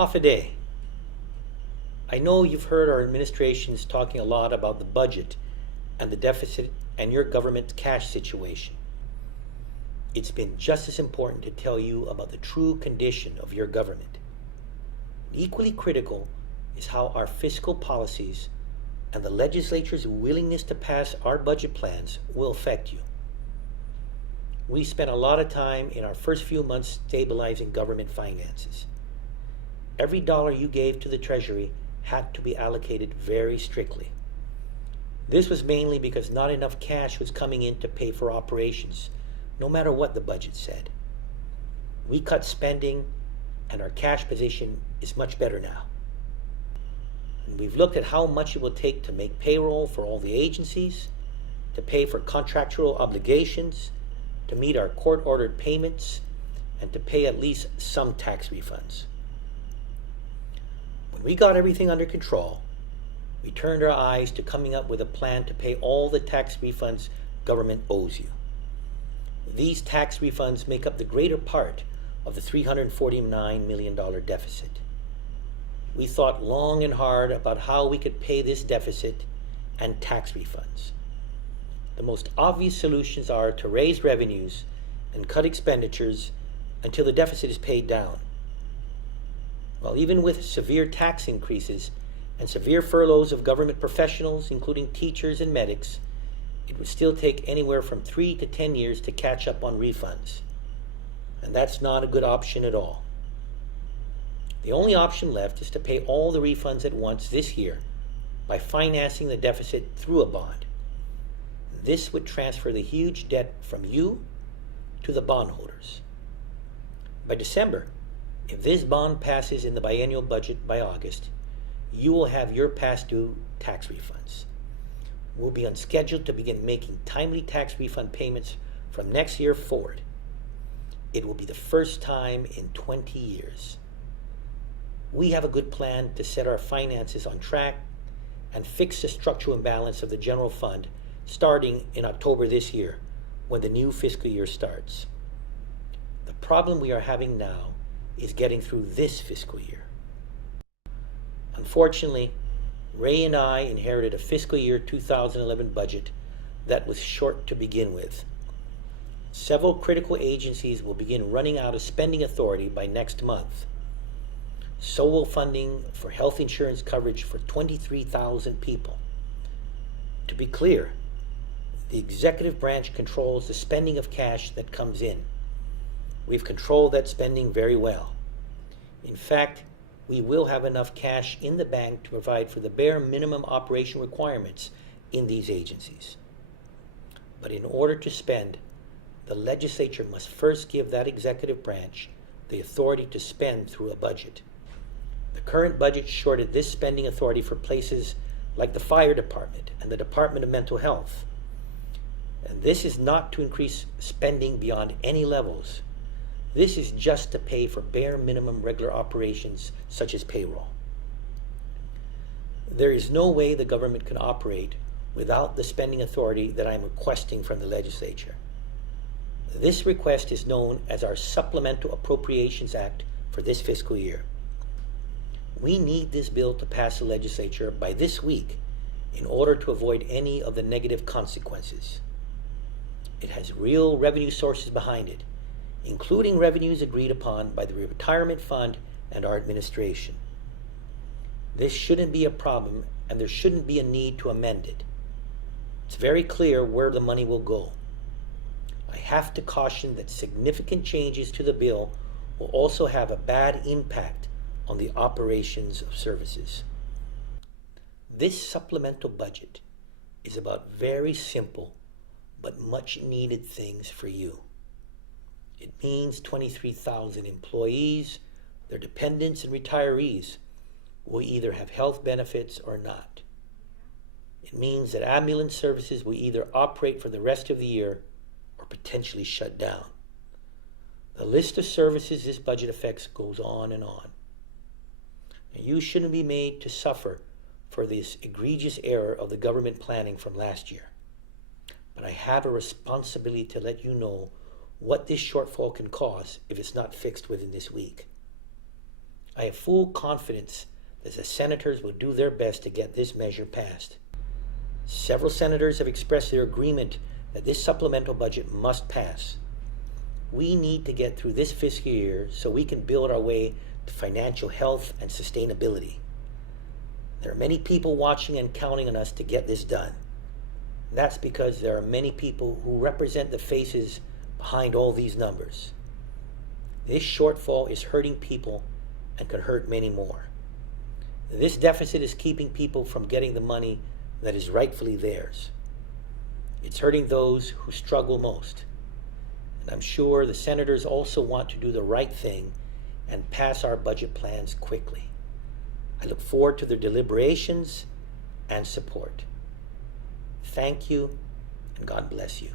Day. I know you've heard our administrations talking a lot about the budget and the deficit and your government's cash situation. It's been just as important to tell you about the true condition of your government. Equally critical is how our fiscal policies and the legislature's willingness to pass our budget plans will affect you. We spent a lot of time in our first few months stabilizing government finances. Every dollar you gave to the Treasury had to be allocated very strictly. This was mainly because not enough cash was coming in to pay for operations, no matter what the budget said. We cut spending, and our cash position is much better now. And we've looked at how much it will take to make payroll for all the agencies, to pay for contractual obligations, to meet our court-ordered payments, and to pay at least some tax refunds. When we got everything under control, we turned our eyes to coming up with a plan to pay all the tax refunds government owes you. These tax refunds make up the greater part of the $349 million deficit. We thought long and hard about how we could pay this deficit and tax refunds. The most obvious solutions are to raise revenues and cut expenditures until the deficit is paid down. Well, even with severe tax increases and severe furloughs of government professionals, including teachers and medics, it would still take anywhere from 3 to 10 years to catch up on refunds. And that's not a good option at all. The only option left is to pay all the refunds at once this year by financing the deficit through a bond. This would transfer the huge debt from you to the bondholders. By December, if this bond passes in the biennial budget by August, you will have your past due tax refunds. We'll be on schedule to begin making timely tax refund payments from next year forward. It will be the first time in 20 years. We have a good plan to set our finances on track and fix the structural imbalance of the general fund starting in October this year, when the new fiscal year starts. The problem we are having now is getting through this fiscal year. Unfortunately, Ray and I inherited a fiscal year 2011 budget that was short to begin with. Several critical agencies will begin running out of spending authority by next month. So will funding for health insurance coverage for 23,000 people. To be clear, the executive branch controls the spending of cash that comes in. We've controlled that spending very well. In fact, we will have enough cash in the bank to provide for the bare minimum operation requirements in these agencies. But in order to spend, the legislature must first give that executive branch the authority to spend through a budget. The current budget shorted this spending authority for places like the fire department and the Department of Mental Health. And this is not to increase spending beyond any levels. This is just to pay for bare minimum regular operations such as payroll. There is no way the government can operate without the spending authority that I am requesting from the legislature. This request is known as our Supplemental Appropriations Act for this fiscal year. We need this bill to pass the legislature by this week in order to avoid any of the negative consequences. It has real revenue sources behind it, including revenues agreed upon by the retirement fund and our administration. This shouldn't be a problem, and there shouldn't be a need to amend it. It's very clear where the money will go. I have to caution that significant changes to the bill will also have a bad impact on the operations of services. This supplemental budget is about very simple but much needed things for you. It means 23,000 employees, their dependents, and retirees will either have health benefits or not. It means that ambulance services will either operate for the rest of the year or potentially shut down. The list of services this budget affects goes on and on. Now, you shouldn't be made to suffer for this egregious error of the government planning from last year. But I have a responsibility to let you know what this shortfall can cause if it's not fixed within this week. I have full confidence that the senators will do their best to get this measure passed. Several senators have expressed their agreement that this supplemental budget must pass. We need to get through this fiscal year so we can build our way to financial health and sustainability. There are many people watching and counting on us to get this done. That's because there are many people who represent the faces behind all these numbers. This shortfall is hurting people and could hurt many more. This deficit is keeping people from getting the money that is rightfully theirs. It's hurting those who struggle most. And I'm sure the senators also want to do the right thing and pass our budget plans quickly. I look forward to their deliberations and support. Thank you, and God bless you.